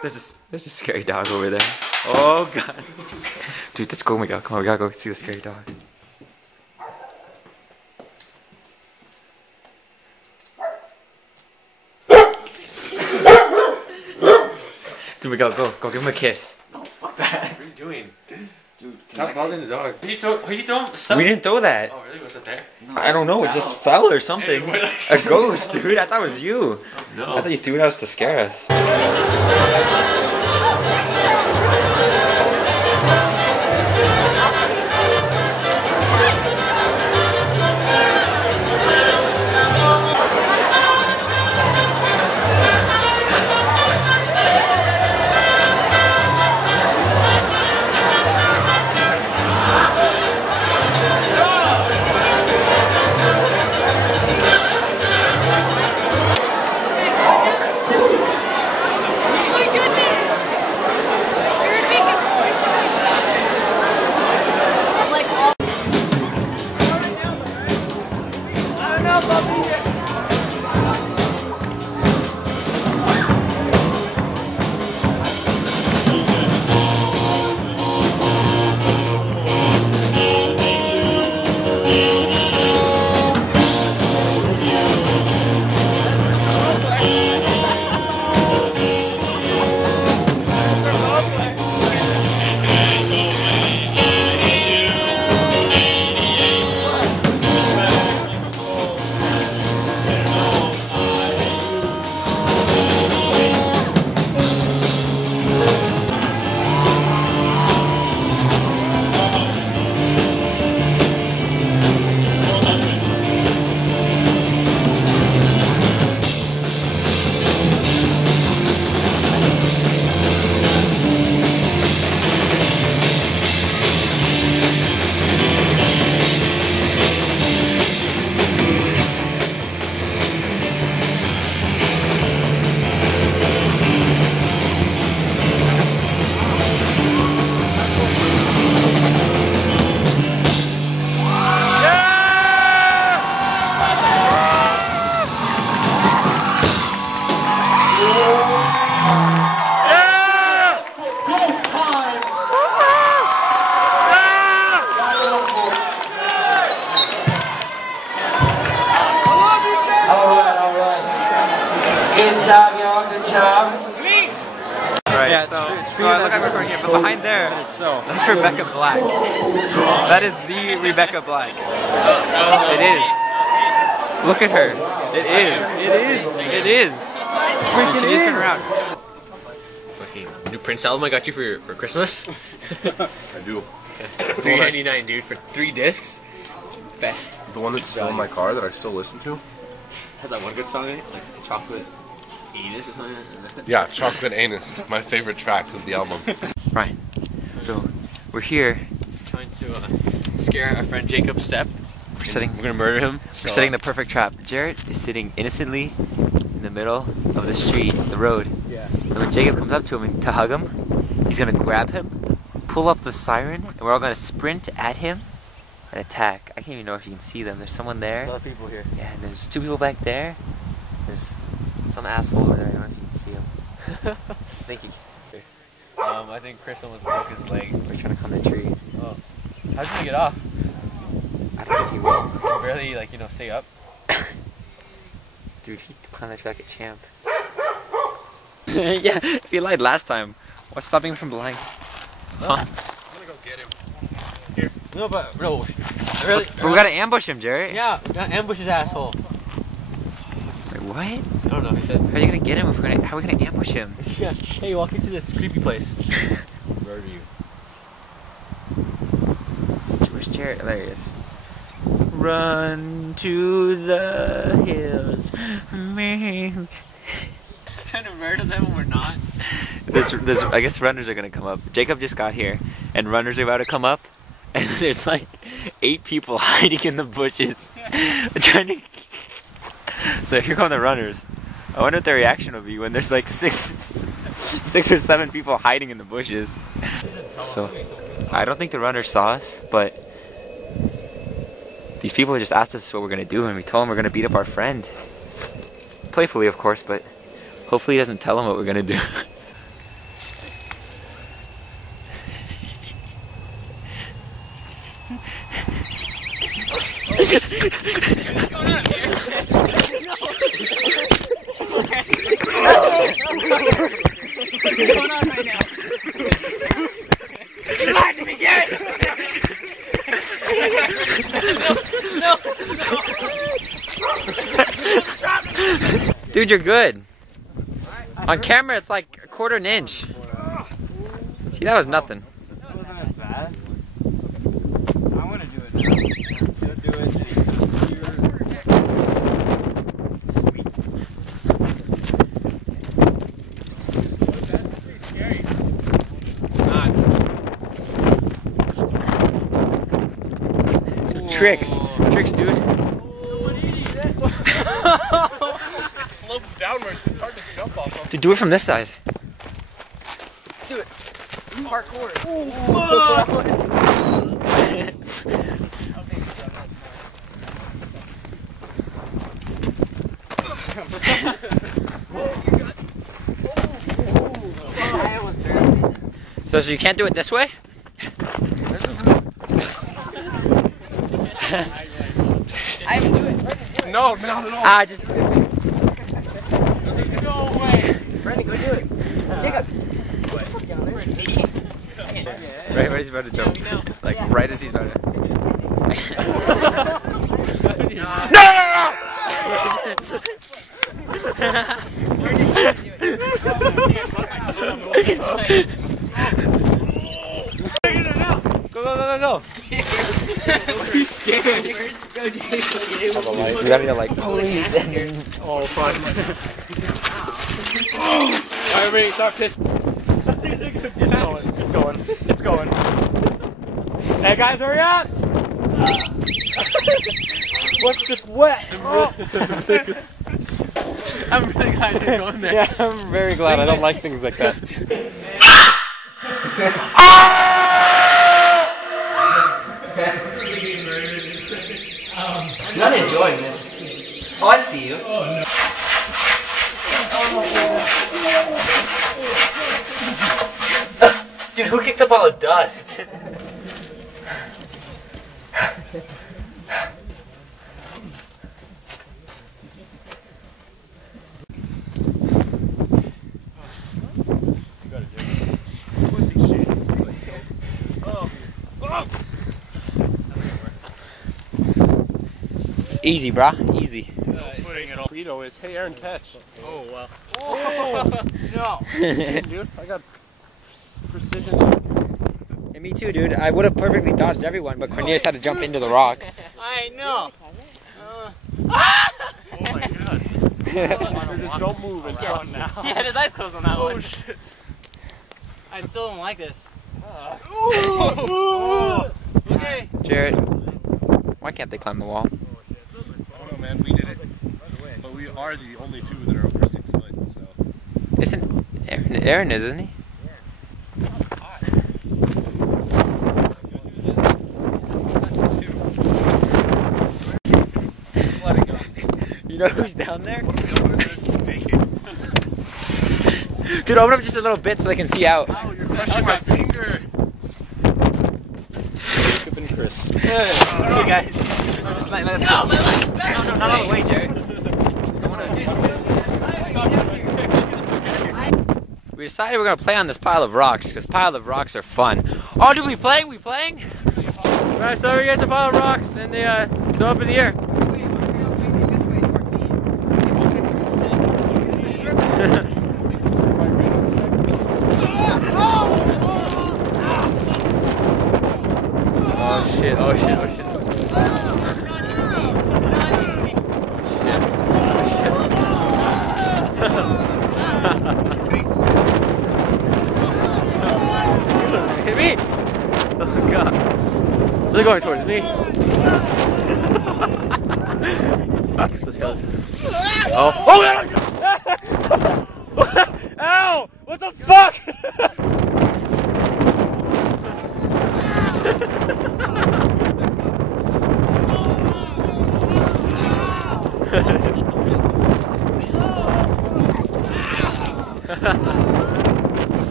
There's a scary dog over there. Oh god. Dude, let's go, Miguel. Come on, we gotta go see the scary dog. Dude, Miguel, go give him a kiss. No, fuck that. What are you doing? Dude, Stop bothering the dog. We didn't throw that. Oh, really? Was it there? No, I don't know, it just fell or something. Hey, A ghost, dude. I thought it was you. No. I thought you threw it at us to scare us. But behind there, that's Rebecca Black. That is the Rebecca Black. It is. Look at her. It is. It is. Freaking is. Turn around. Fucking new Prince album I got you for Christmas. I do. $3.99, dude, for 3 discs. Best. The one that's still in my car that I still listen to? Has that one good song in it? Like Chocolate Anus or something? Yeah, Chocolate Anus. My favorite track of the album. Right. So, we're here. Trying to scare our friend Jacob Stepp. We're gonna murder him. We're setting the perfect trap. Jarrett is sitting innocently in the middle of the street, the road. Yeah. And when Jacob comes up to him to hug him, he's gonna grab him, pull up the siren, and we're all gonna sprint at him and attack. I can't even know if you can see them. There's someone there. There's a lot of people here. Yeah, and there's 2 people back there. There's some asshole over there. I don't know if you can see him. Thank you. I think Chris almost broke his leg. We're trying to climb the tree. Oh. How did you get off? I don't think he will. You can barely, like, you know, stay up. Dude, he climbed the tree like a champ. Yeah, he lied last time. What's stopping him from lying? Huh? I'm gonna go get him. Here. No, but really. But we gotta ambush him, Jarrett. Yeah, we gotta ambush his asshole. Wait, what? I don't know. He said. How are you gonna get him if we're gonna? How are we gonna ambush him? Yeah. Hey, walk into this creepy place. Murder you. Where's Jarrett? There he is. Run to the hills. Trying to murder them and we're not. There's, I guess runners are gonna come up. Jacob just got here, and runners are about to come up, and there's like 8 people hiding in the bushes, trying to. So here come the runners. I wonder what their reaction will be when there's like 6 or 7 people hiding in the bushes. So I don't think the runners saw us, but these people just asked us what we're gonna do, and we told them we're gonna beat up our friend. Playfully, of course, but hopefully he doesn't tell them what we're gonna do. going on right now? Slide me again! No. Dude, you're good. On camera, it's like a quarter an inch. See, that was nothing. That wasn't as bad. I want to do it now. You'll do it. Sweet. That's pretty scary. It's not. Tricks. Tricks, dude. It slopes downwards. It's hard to jump off of. Dude, do it from this side. Do it. Parkour. So you can't do it this way? I can do it. No, not at all. Ah, just. No way. Brandon, go do it. Jacob. Right when he's about to jump. Like right as he's about to. No! Go, go, go, go, go! He's scared. Go, Jacob. We gotta go like police and then. Oh, fuck. Alright, everybody, stop pissing. It's going. It's going. Hey, guys, hurry up! What's this wet? I'm really glad you're going there. Yeah, I'm very glad. I don't like things like that. I'm not enjoying this. Oh, I see you. Dude, who kicked up all the dust? It's easy, brah. Easy. Footing it all. Credo is, hey Aaron, catch. Oh, wow. Oh, no. Dude, I got precision. And me too, dude. I would have perfectly dodged everyone, but Cornelius had to jump into the rock. I know. Oh my god. Just don't move and trust me. He had his eyes closed on that one. Shit. I still don't like this. Okay. Jared, why can't they climb the wall? I don't know, man. We did it. But we are the only two that are over 6 foot, so. Isn't Aaron is, isn't he? Just let it go. You know who's down there? Dude, open up just a little bit so they can see out. Oh, you're crushing my finger. Jacob and Chris. Hey guys. Just let's go. No, not all the way, Jared. We decided we're gonna play on this pile of rocks because pile of rocks are fun. Oh, dude, we playing? We playing? All right, so you guys a pile of rocks and they go up in the air. Oh shit! Oh shit! Oh shit! Hit me! Oh god! They're going towards me. Let's go. Let's go. Oh! Oh! Ow! What the fuck?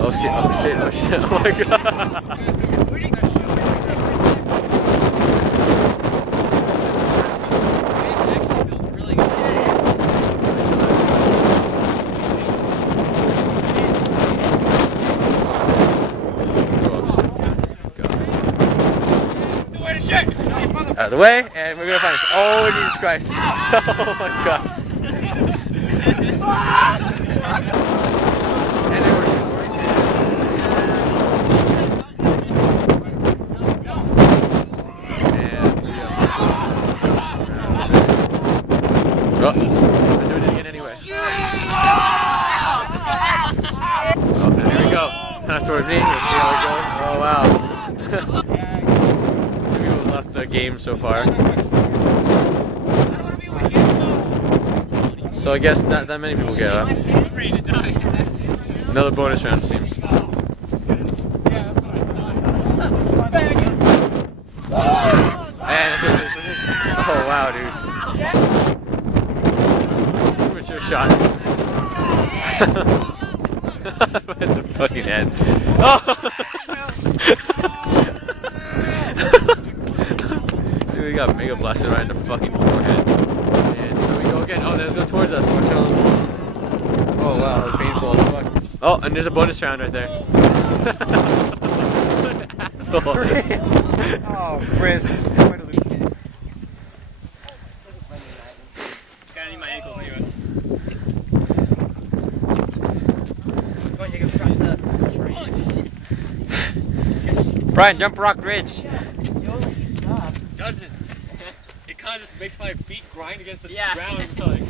Oh shit, oh shit, oh shit, oh my god. of the way, and we're gonna find. Oh Jesus Christ! Oh my God! And then we're oh, I'm doing it again anyway. Oh, here we go. Kind of towards me. Let's see how it goes. Oh wow. Two people left the game so far. So I guess not that many people get up. Another bonus round it seems. And oh wow, dude. What's your shot? What the fucking head? Oh! Dude, we got mega blasted right in the fucking forehead. And so we go again. Oh, there's going towards us. Oh wow, that was painful as fuck. Oh, and there's a bonus round right there. Asshole. Chris. Oh, Chris. Gotta need my ankles anyway. Brian, jump Rock Ridge. Doesn't. It kind of just makes my feet grind against the Yeah. ground. It's like.